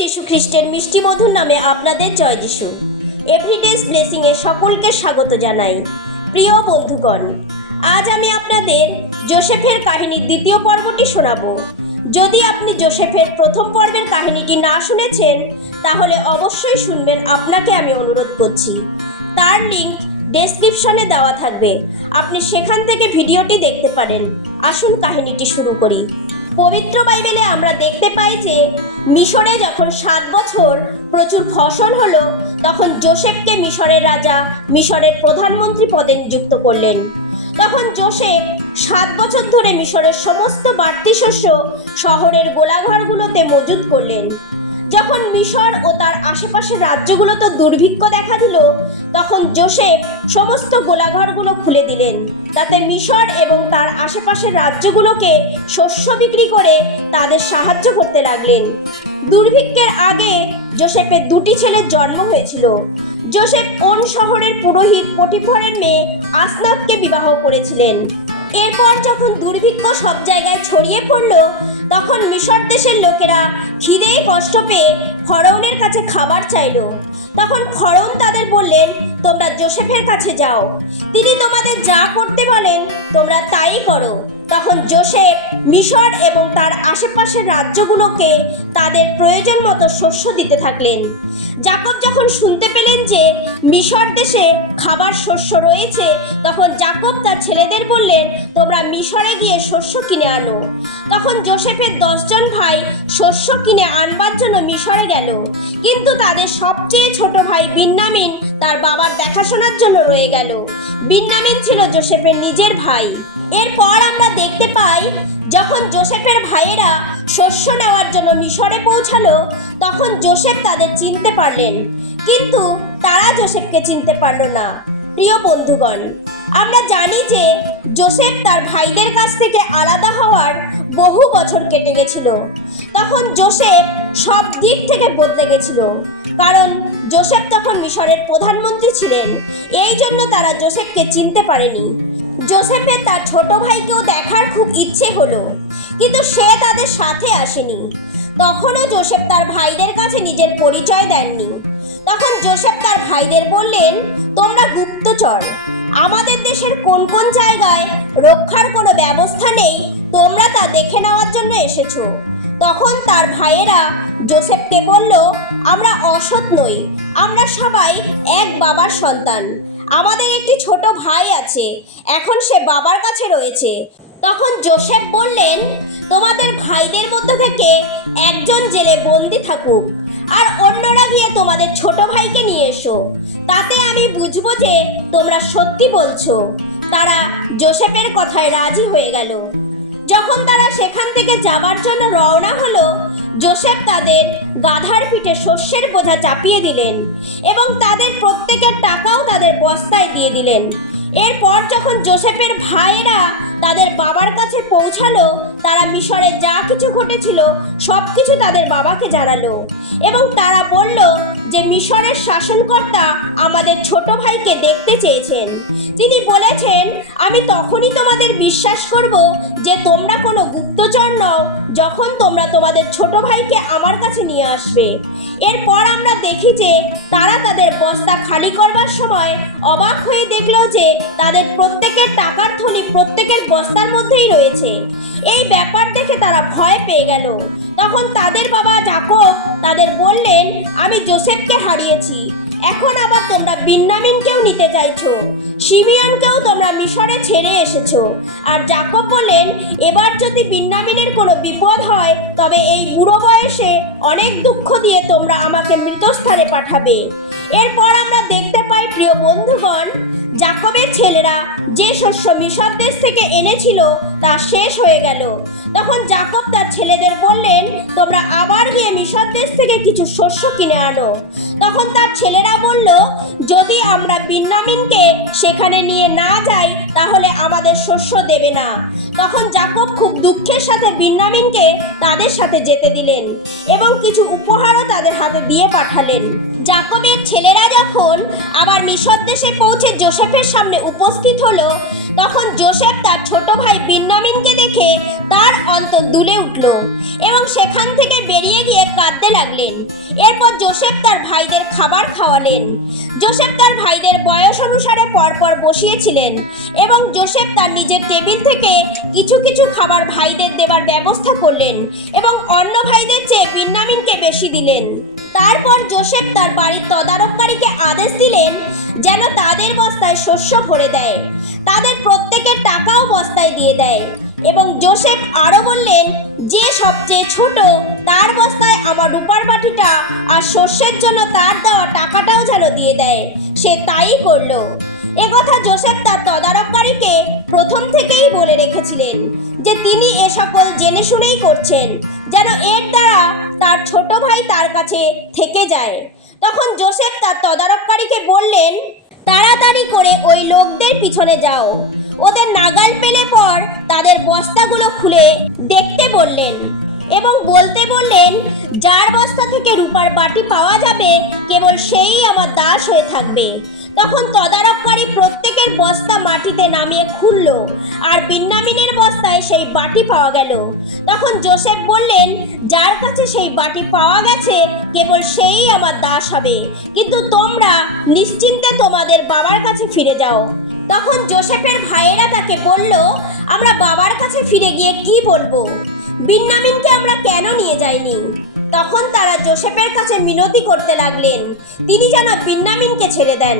যীশু খ্রিস্টের মিষ্টি মধুর নামে আপনাদের জয় যিশু। এভরিডেজ ব্লেসিংয়ে সকলকে স্বাগত জানাই। প্রিয় বন্ধুগণ, আজ আমি আপনাদের যোসেফের কাহিনীর দ্বিতীয় পর্বটি শোনাবো। যদি আপনি যোসেফের প্রথম পর্বের কাহিনীটি না শুনেছেন তাহলে অবশ্যই শুনবেন, আপনাকে আমি অনুরোধ করছি। তার লিংক ডেসক্রিপশনে দেওয়া থাকবে, আপনি সেখান থেকে ভিডিওটি দেখতে পারেন। আসুন কাহিনীটি শুরু করি। পবিত্র বাইবেলে আমরা দেখতে পাই যে মিশরে যখন 7 বছর প্রচুর ফসল হলো, তখন যোসেফকে মিশরের রাজা মিশরের প্রধানমন্ত্রী পদে নিযুক্ত করলেন। তখন যোসেফ 7 বছর ধরে মিশরের সমস্ত বাড়তি শস্য শহরের গোলাঘরগুলোতে মজুত করলেন। যখন মিশর ও তার আশেপাশের রাজ্যগুলোতে দুর্ভিক্ষ দেখা দিল, তখন যোসেফ সমস্ত গোলাঘরগুলো খুলে দিলেন, তাতে মিশর এবং তার আশেপাশের রাজ্যগুলোকে শস্য বিক্রি করে তাদের সাহায্য করতে লাগলেন। দুর্ভিক্ষের আগে যোসেফের 2টি ছেলের জন্ম হয়েছিল। যোসেফ ওন শহরের পুরোহিত পটিফরের মেয়ে আসনাতকে বিবাহ করেছিলেন। এরপর যখন দুর্ভিক্ষ সব জায়গায় ছড়িয়ে পড়ল, তখন মিশর দেশের লোকেরা খিদেয় কষ্ট পেয়ে ফরাউনের কাছে খাবার চাইল। তখন ফরাউন তাদের বললেন, তোমরা যোসেফের কাছে যাও, তিনি তোমাদের যা করতে বলেন তোমরা তাই করো। তখন যোসেফ মিশর এবং তার আশেপাশের রাজ্যগুলোকে তাদের প্রয়োজন মতো শস্য দিতে থাকলেন। যাকব যখন শুনতে পেলেন যে মিশর দেশে খাবার শস্য রয়েছে, তখন যাকব তার ছেলেদের বললেন, তোমরা মিশরে গিয়ে শস্য কিনে আনো। তখন যোসেফের 10 জন ভাই শস্য কিনে আনবার জন্য মিশরে গেল, কিন্তু তাদের সবচেয়ে ছোট ভাই বিন্যামিন তার বাবার দেখাশোনার জন্য রয়ে গেল। বিন্যামিন ছিল যোসেফের নিজের ভাই। এরপর আমরা দেখতে পাই, যখন যোসেফের ভাইয়েরা শস্য নেওয়ার জন্য মিশরে পৌঁছালো, তখন যোসেফ তাদের চিনতে পারলেন, কিন্তু তারা যোসেফকে চিনতে পারল না। প্রিয় বন্ধুগণ, আমরা জানি যে যোসেফ তার ভাইদের কাছ থেকে আলাদা হওয়ার বহু বছর কেটে গেছিল। তখন যোসেফ সব দিক থেকে বদলে গেছিল, কারণ যোসেফ তখন মিশরের প্রধানমন্ত্রী ছিলেন। এই জন্য তারা যোসেফকে চিনতে পারেনি। যোসেফের তার ছোট ভাইকেও দেখার খুব ইচ্ছে হলো, কিন্তু সে তাদের সাথে আসেনি। তখনও যোসেফ তার ভাইদের কাছে নিজের পরিচয় দেননি। তখন যোসেফ তার ভাইদের বললেন, তোমরা গুপ্তচর, আমাদের দেশের কোন কোন জায়গায় রক্ষার কোনো ব্যবস্থা নেই, তোমরা তা দেখে নেওয়ার জন্য এসেছো। তখন তার ভাইয়েরা যোসেফকে বলল, আমরা অসৎ নই, আমরা সবাই এক বাবার সন্তান। আমাদের একটি ছোট ভাই আছে, এখন সে বাবার কাছে রয়েছে। তখন যোসেফ বললেন, তোমাদের ভাইদের মধ্য থেকে একজন জেলে বন্দি থাকুক, আর অন্যরা গিয়ে তোমাদের ছোট ভাইকে নিয়ে এসো, তাতে আমি বুঝবো যে তোমরা সত্যি বলছো। তারা যোসেফের কথায় রাজি হয়ে গেল। যখন তারা সেখান থেকে যাবার জন্য রওনা হলো, যোসেফ তাদের গাধার পিঠে শস্যের বোঝা চাপিয়ে দিলেন এবং তাদের প্রত্যেকের টাকাও তাদের বস্তায় দিয়ে দিলেন। এরপর যখন যোসেফের ভাইয়েরা তাদের বাবার কাছে পৌঁছালো, তারা মিশরে যা কিছু ঘটেছিল সব কিছু তাদের বাবাকে জানালো এবং তারা বলল যে মিশরের শাসনকর্তা আমাদের ছোট ভাইকে দেখতে চেয়েছেন। তিনি বলেছেন, আমি তখনই তোমাদের বিশ্বাস করব যে তোমরা কোনো গুপ্তচর নও, যখন তোমরা তোমাদের ছোট ভাইকে আমার কাছে নিয়ে আসবে। এরপর আমরা দেখি যে তারা তাদের বস্তা খালি করবার সময় অবাক হয়ে দেখলো যে তাদের প্রত্যেকের টাকার থলি প্রত্যেকের বস্তার মধ্যেই রয়েছে। এই ব্যাপার দেখে তারা ভয় পেয়ে গেল। তখন তাদের বাবা যাকব তাদের বললেন, আমি যোসেফকে হারিয়েছি, এখন আবার তোমরা বিন্যামিনকেও নিতে চাইছো, শিমিয়নকেও তোমরা মিশরে ছেড়ে এসেছো। আর যাকব বললেন, এবার যদি বিন্যামিনের কোনো বিপদ হয় তবে এই বুড়ো বয়সে অনেক দুঃখ দিয়ে তোমরা আমাকে মৃতস্থানে পাঠাবে। এরপর আমরা দেখতে পাই, প্রিয় বন্ধুগণ, যাকবের ছেলেরা যে শস্য মিশর দেশ থেকে এনেছিল তা শেষ হয়ে গেল। তখন যাকব তার ছেলেদের বললেন, তোমরা আবার গিয়ে মিশর দেশ থেকে কিছু শস্য কিনে আনো। তখন তার ছেলেরা বলল, যদি আমরা বিন্যামিনকে সেখানে নিয়ে না যাই তাহলে আমাদের শস্য দেবে না। তখন যাকব খুব দুঃখের সাথে বিন্যামিনকে তাদের সাথে যেতে দিলেন এবং কিছু উপহারও তাদের হাতে দিয়ে পাঠালেন। যাকবের ছেলেরা যখন আবার মিশর দেশে পৌঁছে যোসেফের সামনে উপস্থিত হলো, তখন যোসেফ তার ছোট ভাই বিন্যামিনকে দেখে তার অন্তর দুলে উঠল এবং সেখান থেকে বেরিয়ে গিয়ে কাঁদতে লাগলেন। এরপর যোসেফ তার ভাইদের খাবার খাওয়ালেন। যোসেফ তার ভাইদের বয়স অনুসারে পরপর বসিয়েছিলেন এবং যোসেফ তার নিজের টেবিল থেকে কিছু কিছু খাবার ভাইদের দেবার ব্যবস্থা করলেন এবং অন্য ভাইদের চেয়ে বিন্যামিনকে বেশি দিলেন। তারপর যোসেফ তার বাড়ির তদারককারীকে আদেশ দিলেন যেন তাদের বস্তায় শস্য ভরে দেয়, তাদের প্রত্যেকের টাকাও বস্তায় দিয়ে দেয়। এবং যোসেফ আরও বললেন, যে সবচেয়ে ছোট তার বস্তায় আমার রূপার বাটিটা আর শস্যের জন্য তার দেওয়া টাকাটাও যেন দিয়ে দেয়। সে তাই করল। একথা যোসেফ তার তদারককারীকে প্রথম থেকেই বলে রেখেছিলেন যে তিনি এ সকল জেনে শুনেই করছেন, যেন এর দ্বারা তার ছোট ভাই তার কাছে থেকে যায়। তখন যোসেফ তার তদারককারীকে বললেন, তাড়াতাড়ি করে ওই লোকদের পিছনে যাও। ওদের নাগাল পেলে পর তাদের বস্তাগুলো খুলে দেখতে বললেন এবং বলতে বললেন, যার বস্তা থেকে রূপার বাটি পাওয়া যাবে কেবল সেই আমার দাস হয়ে থাকবে। তখন তদারককারী প্রত্যেকের বস্তা মাটিতে নামিয়ে খুলল আর বিন্যামিনের বস্তায় সেই বাটি পাওয়া গেল। তখন যোসেফ বললেন, যার কাছে সেই বাটি পাওয়া গেছে কেবল সেই আমার দাস হবে, কিন্তু তোমরা নিশ্চিন্তে তোমাদের বাবার কাছে ফিরে যাও। তখন যোসেফের ভাইয়েরা তাকে বলল, আমরা বাবার কাছে ফিরে গিয়ে কি বলবো? বিন্যামিনকে আমরা কেন নিয়ে যাইনি? তখন তারা যোসেফের কাছে মিনতি করতে লাগলেন তিনি যেন বিন্যামিনকে ছেড়ে দেন।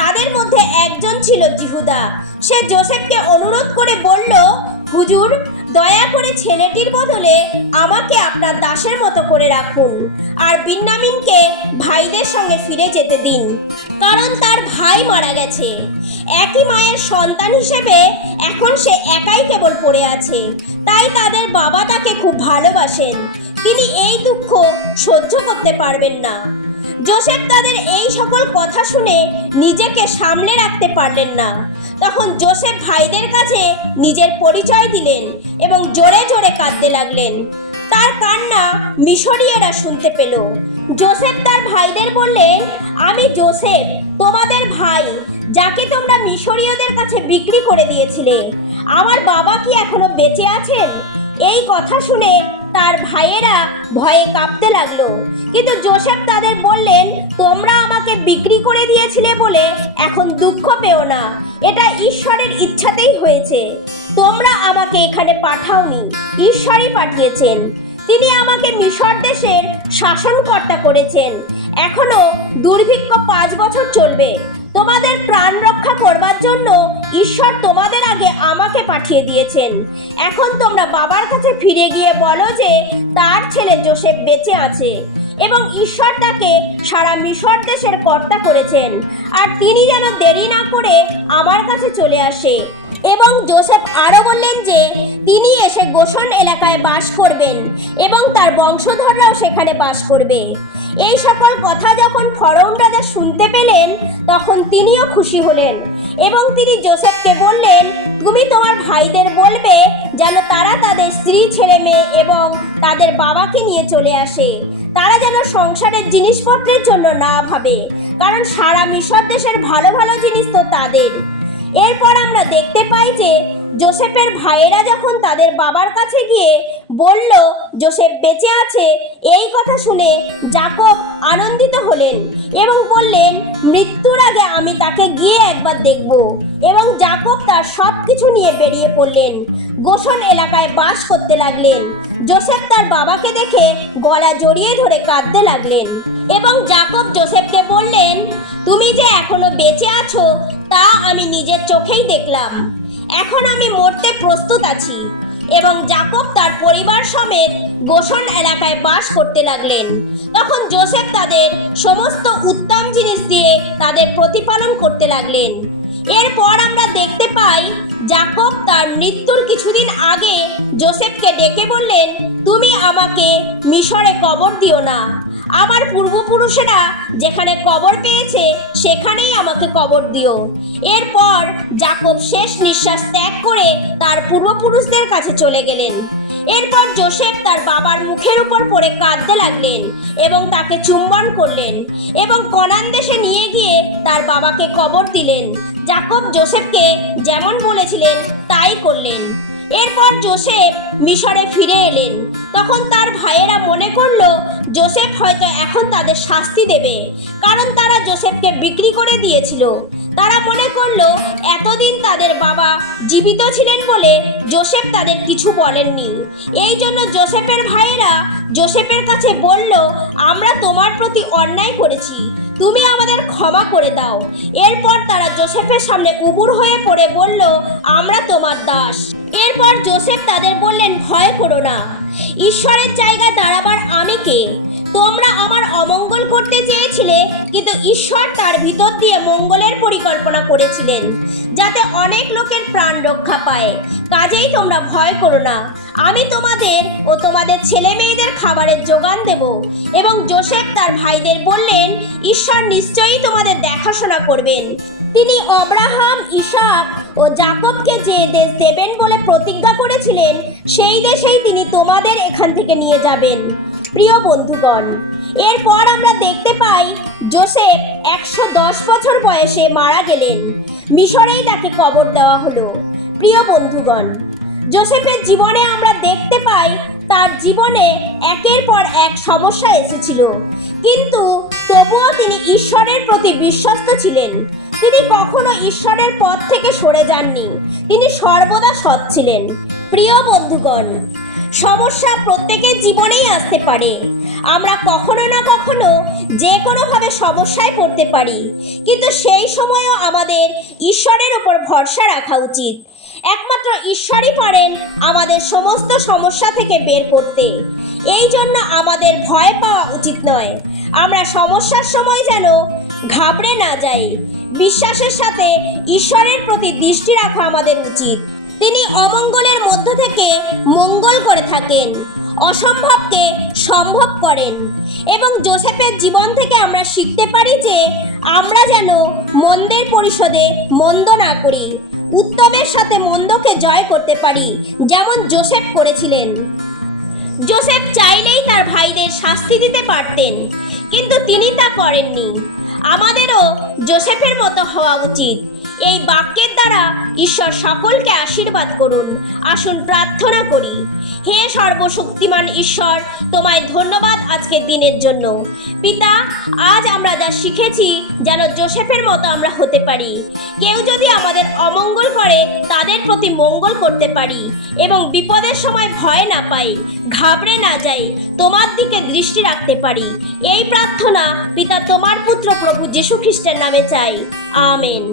তাদের মধ্যে একজন ছিল জিহুদা। সে যোসেফকে অনুরোধ করে বলল, হুজুর, দয়া করে ছেলেটির বদলে আমাকে আপনার দাসের মতো করে রাখুন আর বিন্যামিনকে ভাইদের সঙ্গে ফিরে যেতে দিন, কারণ তার ভাই মারা গেছে। একই মায়ের সন্তান হিসেবে এখন সে একাই কেবল পড়ে আছে, তাই তাদের বাবা তাকে খুব ভালোবাসেন। তিনি এই দুঃখ সহ্য করতে পারবেন না। যোসেফ তাদের এই সকল কথা শুনে নিজেকে সামলে রাখতে পারলেন না। তখন যোসেফ ভাইদের কাছে নিজের পরিচয় দিলেন এবং জোরে জোরে কাঁদতে লাগলেন। তার কান্না মিশরীয়রা শুনতে পেল। যোসেফ তার ভাইদের বললেন, আমি যোসেফ, তোমাদের ভাই, যাকে তোমরা মিশরীয়দের কাছে বিক্রি করে দিয়েছিলে। আমার বাবা কি এখনো বেঁচে আছেন? এই কথা শুনে তার ভাইয়েরা ভয়ে কাঁপতে লাগলো। কিন্তু যোসেফ তাদের বললেন, তোমরা আমাকে বিক্রি করে দিয়েছিলে বলে এখন দুঃখ পেও না, এটা ঈশ্বরের ইচ্ছাতেই হয়েছে। তোমরা আমাকে এখানে পাঠাওনি, ঈশ্বরই পাঠিয়েছেন। তিনি আমাকে মিশর দেশের শাসনকর্তা করেছেন। এখনো দুর্ভিক্ষ 5 বছর চলবে। তোমাদের প্রাণ রক্ষা করবার জন্য ঈশ্বর তোমাদের আগে আমাকে পাঠিয়ে দিয়েছেন। এখন তোমরা বাবার কাছে ফিরে গিয়ে বলো যে তার ছেলে যোসেফ বেঁচে আছে এবং ঈশ্বর তাকে সারা মিশর দেশের কর্তা করেছেন, আর তিনি যেন দেরি না করে আমার কাছে চলে আসে। এবং যোসেফ আরও বললেন যে তিনি এসে গোশন এলাকায় বাস করবেন এবং তার বংশধররাও সেখানে বাস করবে। এই সকল কথা যখন ফরৌন রাজা শুনতে পেলেন তখন তিনিও খুশি হলেন এবং তিনি যোসেফকে বললেন, তুমি তোমার ভাইদের বলবে যেন তারা তাদের স্ত্রী, ছেলে মেয়ে এবং তাদের বাবাকে নিয়ে চলে আসে। তারা যেন সংসারের জিনিসপত্রের জন্য না ভাবে, কারণ সারা মিশর দেশের ভালো ভালো জিনিস তো তাদের। এরপর আমরা দেখতে পাই যে যোসেফের ভাইয়েরা যখন তাদের বাবার কাছে গিয়ে বলল যোসেফ বেঁচে আছে, এই কথা শুনে যাকব আনন্দিত হলেন এবং বললেন, মৃত্যুর আগে আমি তাকে গিয়ে একবার দেখব। এবং যাকব তার সব কিছু নিয়ে বেরিয়ে পড়লেন, গোশন এলাকায় বাস করতে লাগলেন। যোসেফ তার বাবাকে দেখে গলা জড়িয়ে ধরে কাঁদতে লাগলেন এবং যাকব যোসেফকে বললেন, তুমি যে এখনো বেঁচে আছো তা আমি নিজের চোখেই দেখলাম। এখন আমি মরতে প্রস্তুত আছি। এবং যাকব তার পরিবার সমেত গোশন এলাকায় বাস করতে লাগলেন। তখন যোসেফ তাদের সমস্ত উত্তম জিনিস দিয়ে তাদের প্রতিপালন করতে লাগলেন। এরপর আমরা দেখতে পাই যাকব তার মৃত্যুর কিছুদিন আগে যোসেফকে ডেকে বললেন, তুমি আমাকে মিশরে কবর দিও না, আমার পূর্বপুরুষেরা যেখানে কবর পেয়েছে সেখানেই আমাকে কবর দিও। এরপর যাকব শেষ নিঃশ্বাস ত্যাগ করে তার পূর্বপুরুষদের কাছে চলে গেলেন। এরপর যোসেফ তার বাবার মুখের উপর পড়ে কাঁদতে লাগলেন এবং তাকে চুম্বন করলেন এবং কনান দেশে নিয়ে গিয়ে তার বাবাকে কবর দিলেন। যাকব যোসেফকে যেমন বলেছিলেন তাই করলেন। এরপর যোসেফ মিশরে ফিরে এলেন। তখন তার ভাইয়েরা মনে করলো যোসেফ হয়তো এখন তাদের শাস্তি দেবে, কারণ তারা যোসেফকে বিক্রি করে দিয়েছিল। তারা মনে করলো এতদিন তাদের বাবা জীবিত ছিলেন বলে যোসেফ তাদের কিছু বলেননি। এই জন্য যোসেফের ভাইয়েরা যোসেফের কাছে বলল, আমরা তোমার প্রতি অন্যায় করেছি, তুমি আমাদের ক্ষমা করে দাও। এরপর তারা যোসেফের সামনে উবুর হয়ে পড়ে বলল, আমরা তোমার দাস। এরপর যোসেফ তাদের বললেন, ভয় করো না, ঈশ্বরের জায়গায় দাঁড়াবার আমি কে? তোমরা আমার অমঙ্গল করতে চেয়েছিলে, কিন্তু ঈশ্বর তার ভিতর দিয়ে মঙ্গলের পরিকল্পনা করেছিলেন, যাতে অনেক লোকের প্রাণ রক্ষা পায়। কাজেই তোমরা ভয় করো না, আমি তোমাদের ও তোমাদের ছেলে মেয়েদের খাবারের যোগান দেব। এবং যোসেফ তার ভাইদের বললেন, ঈশ্বর নিশ্চয়ই তোমাদের দেখাশোনা করবেন। তিনি অব্রাহাম, ইসাক ও যাকবকে যে দেশ দেবেন বলে প্রতিজ্ঞা করেছিলেন, সেই দেশেই তিনি তোমাদের এখান থেকে নিয়ে যাবেন। প্রিয় বন্ধুগণ, এরপর আমরা দেখতে পাই যোসেফ 110 বছর বয়সে মারা গেলেন। মিশরেই তাকে কবর দেওয়া হলো। প্রিয় বন্ধুগণ, যোসেফের জীবনে আমরা দেখতে পাই তার জীবনে একের পর এক সমস্যা এসেছিল, কিন্তু তবুও তিনি ঈশ্বরের প্রতি বিশ্বস্ত ছিলেন। তিনি কখনো ঈশ্বরের পথ থেকে সরে যাননি, তিনি সর্বদা সৎ ছিলেন। প্রিয় বন্ধুগণ, সমস্যা প্রত্যেকের জীবনেই আসতে পারে। আমরা কখনো না কখনো যে কোনোভাবে সমস্যায় পড়তে পারি, কিন্তু সেই সময়ও আমাদের ঈশ্বরের ওপর ভরসা রাখা উচিত। একমাত্র ঈশ্বরই পারেন আমাদের সমস্ত সমস্যা থেকে বের করতে। এই জন্য আমাদের ভয় পাওয়া উচিত নয়। আমরা সমস্যার সময় যেন ঘাবড়ে না যাই। বিশ্বাসের সাথে ঈশ্বরের প্রতি দৃষ্টি রাখা আমাদের উচিত। তিনি অমঙ্গলের মধ্য থেকে মঙ্গল করে থাকেন, অসম্ভবকে সম্ভব করেন। এবং যোসেফের জীবন থেকে আমরা শিখতে পারি যে আমরা যেন মন্দের পরিশোধে মন্দ না করি, উত্তমের সাথে মন্দকে জয় করতে পারি, যেমন যোসেফ করেছিলেন। যোসেফ চাইলেই তার ভাইদের শাস্তি দিতে পারতেন, কিন্তু তিনি তা করেননি। আমাদেরও যোসেফের মতো হওয়া উচিত। এই বাক্যের দ্বারা ঈশ্বর সকলকে আশীর্বাদ করুন। আসুন প্রার্থনা করি। হে সর্বশক্তিমান ঈশ্বর, তোমায় ধন্যবাদ আজকের দিনের জন্য। পিতা, আজ আমরা যা শিখেছি যেন যোসেফের মতো আমরা হতে পারি। কেউ যদি আমাদের অমঙ্গল করে তাদের প্রতি মঙ্গল করতে পারি এবং বিপদের সময় ভয় না পাই, ঘাবড়ে না যাই, তোমার দিকে দৃষ্টি রাখতে পারি। এই প্রার্থনা পিতা তোমার পুত্র প্রভু যীশু খ্রিস্টের নামে চাই। আমেন।